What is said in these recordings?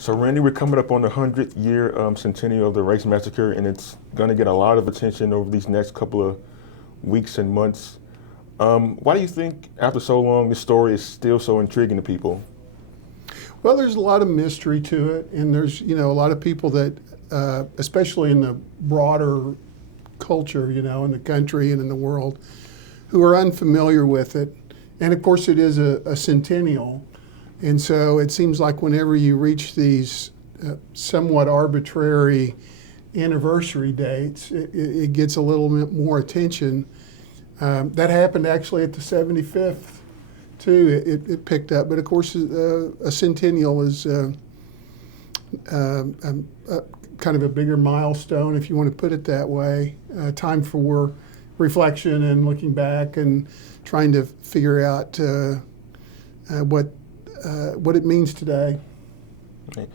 So Randy, we're coming up on the 100-year centennial of the Race Massacre, and it's going to get a lot of attention over these next couple of weeks and months. Why do you think, after so long, this story is still so intriguing to people? Well, there's a lot of mystery to it, and there's a lot of people that, especially in the broader culture, in the country and in the world, who are unfamiliar with it. And of course, it is a centennial. And so it seems like whenever you reach these somewhat arbitrary anniversary dates, it gets a little bit more attention. That happened actually at the 75th, too. It picked up. But of course, a centennial is kind of a bigger milestone, if you want to put it that way. Time for reflection and looking back and trying to figure out what it means today. Okay.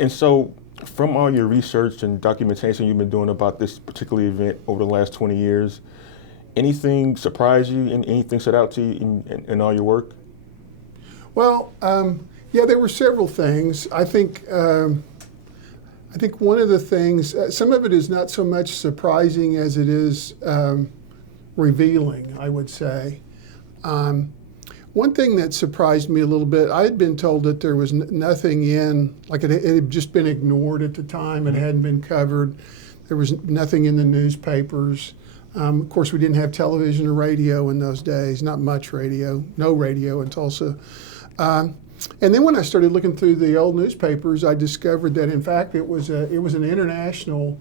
And so, from all your research and documentation you've been doing about this particular event over the last 20 years, anything surprise you and anything stood out to you in all your work? Well, yeah, there were several things. I think one of the things, some of it is not so much surprising as it is revealing, I would say. One thing that surprised me a little bit, I had been told that there was nothing like it had just been ignored at the time. It hadn't been covered. There was nothing in the newspapers. Of course, we didn't have television or radio in those days, not much radio, no radio in Tulsa. And then when I started looking through the old newspapers, I discovered that, in fact, it was an international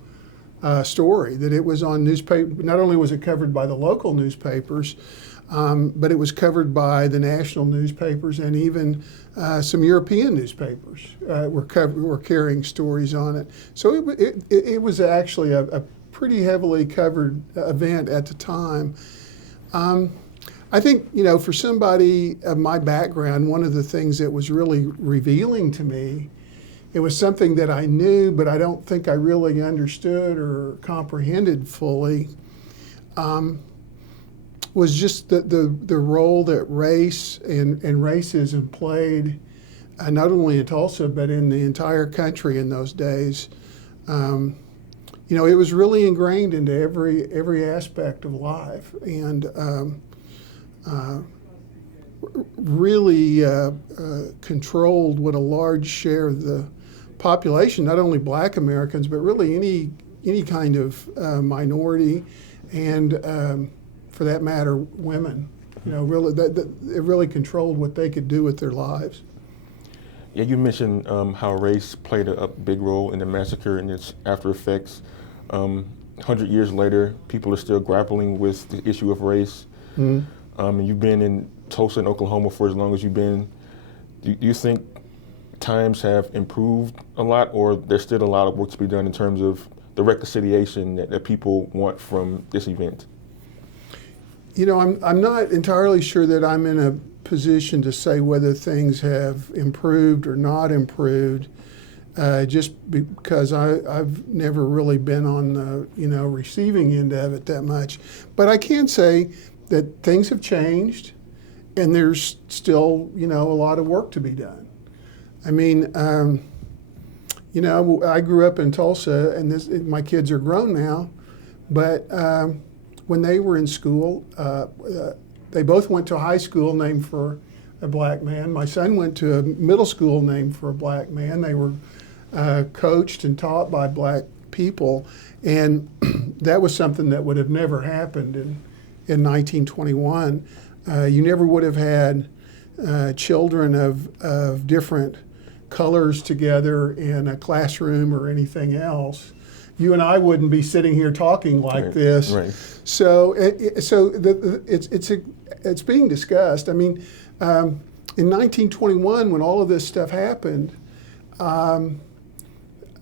story, that it was on newspaper. Not only was it covered by the local newspapers, but it was covered by the national newspapers, and even some European newspapers were carrying stories on it. So it was actually a pretty heavily covered event at the time. I think, for somebody of my background, one of the things that was really revealing to me, it was something that I knew, but I don't think I really understood or comprehended fully, was just the role that race and racism played, not only in Tulsa, but in the entire country in those days. It was really ingrained into every aspect of life, and really controlled what a large share of the population, not only Black Americans, but really any kind of minority, and for that matter, women. Really, it really controlled what they could do with their lives. Yeah, you mentioned how race played a big role in the massacre and its after effects. 100 years later, people are still grappling with the issue of race. Mm-hmm. You've been in Tulsa and Oklahoma for as long as you've been. Do you think times have improved a lot, or there's still a lot of work to be done in terms of the reconciliation that people want from this event? I'm not entirely sure that I'm in a position to say whether things have improved or not improved, just because I've never really been on the receiving end of it that much. But I can say that things have changed, and there's still a lot of work to be done. I mean, I grew up in Tulsa, and my kids are grown now, but when they were in school, they both went to a high school named for a Black man. My son went to a middle school named for a Black man. They were coached and taught by Black people, and that was something that would have never happened in 1921. You never would have had children of different colors together in a classroom or anything else. You and I wouldn't be sitting here talking like this. Right. So it's being discussed. I mean, in 1921, when all of this stuff happened,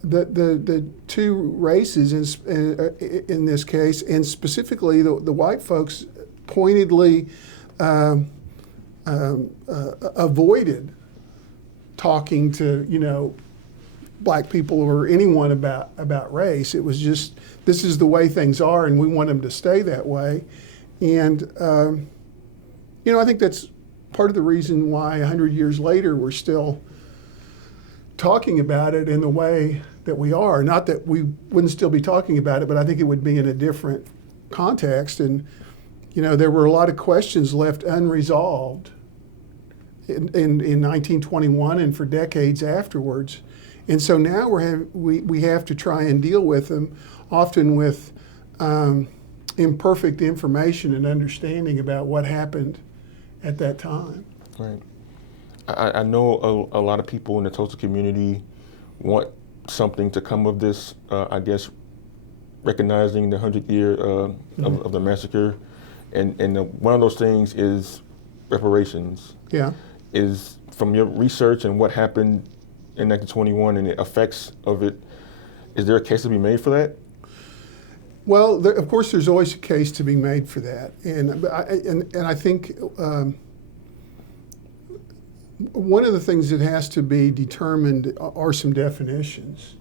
the two races in this case, and specifically the white folks, pointedly avoided talking to Black people or anyone about race. It was just, this is the way things are, and we want them to stay that way. And I think that's part of the reason why 100 years later we're still talking about it in the way that we are. Not that we wouldn't still be talking about it, but I think it would be in a different context. And, there were a lot of questions left unresolved in 1921 and for decades afterwards. And so now we have to try and deal with them, often with imperfect information and understanding about what happened at that time. Right. I know a lot of people in the Tulsa community want something to come of this, I guess, recognizing the 100th year of the massacre. And one of those things is reparations. Yeah. Is from your research and what happened in 1921 and the effects of it, is there a case to be made for that? Well, of course, there's always a case to be made for that. And I think one of the things that has to be determined are some definitions.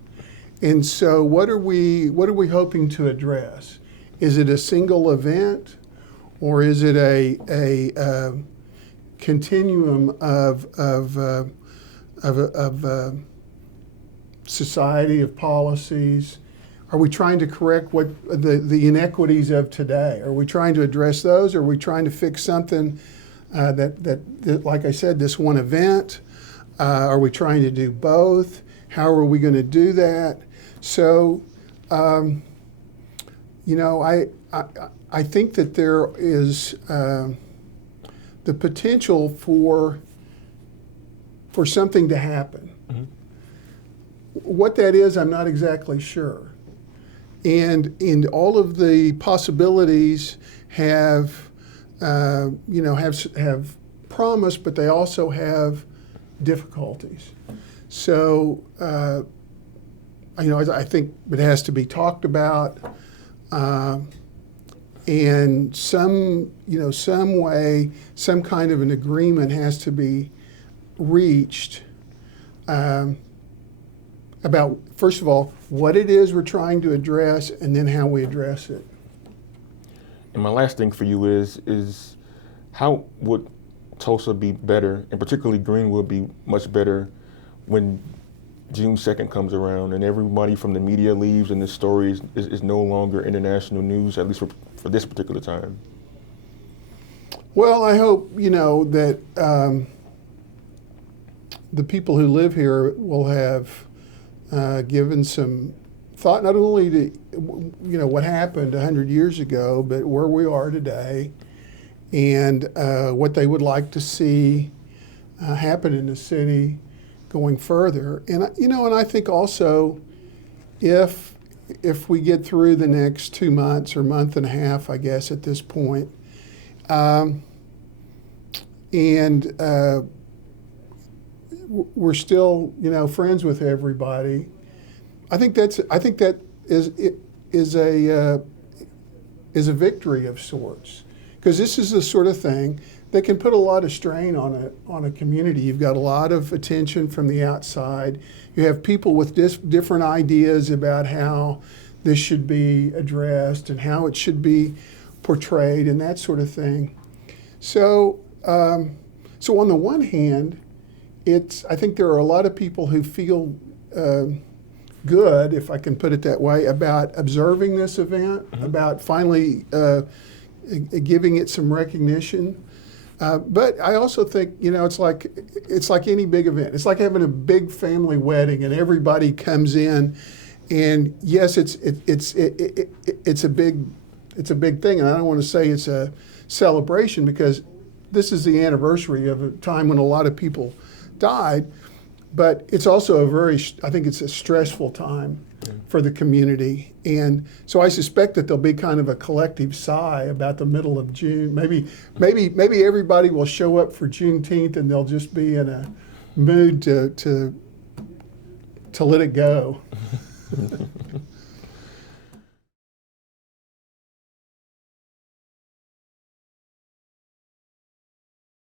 And so what are we hoping to address? Is it a single event, or is it a continuum of society, of policies? Are we trying to correct what the inequities of today? Are we trying to address those? Or are we trying to fix something that, like I said, this one event? Are we trying to do both? How are we going to do that? So, I think that there is the potential for something to happen. Mm-hmm. What that is, I'm not exactly sure. And all of the possibilities have promise, but they also have difficulties. So, I think it has to be talked about, and some way, some kind of an agreement has to be reached about, first of all, what it is we're trying to address, and then how we address it. And my last thing for you is how would Tulsa be better, and particularly Greenwood be much better, when June 2nd comes around and everybody from the media leaves and the story is no longer international news, at least for this particular time? Well, I hope, that the people who live here will have given some thought, not only to, what happened 100 years ago, but where we are today, and what they would like to see happen in the city going further. And and I think also, if we get through the next 2 months or month and a half, I guess at this point, and we're still friends with everybody, I think that is a victory of sorts, because this is the sort of thing that can put a lot of strain on a community. You've got a lot of attention from the outside. You have people with different ideas about how this should be addressed and how it should be portrayed and that sort of thing. So, so on the one hand, I think there are a lot of people who feel good, if I can put it that way, about observing this event, mm-hmm. about finally giving it some recognition. But I also think, it's like any big event. It's like having a big family wedding and everybody comes in, and yes, it's a big thing. And I don't want to say it's a celebration, because this is the anniversary of a time when a lot of people died, but it's also I think it's a stressful time for the community. And so I suspect that there'll be kind of a collective sigh about the middle of June. Maybe everybody will show up for Juneteenth and they'll just be in a mood to let it go.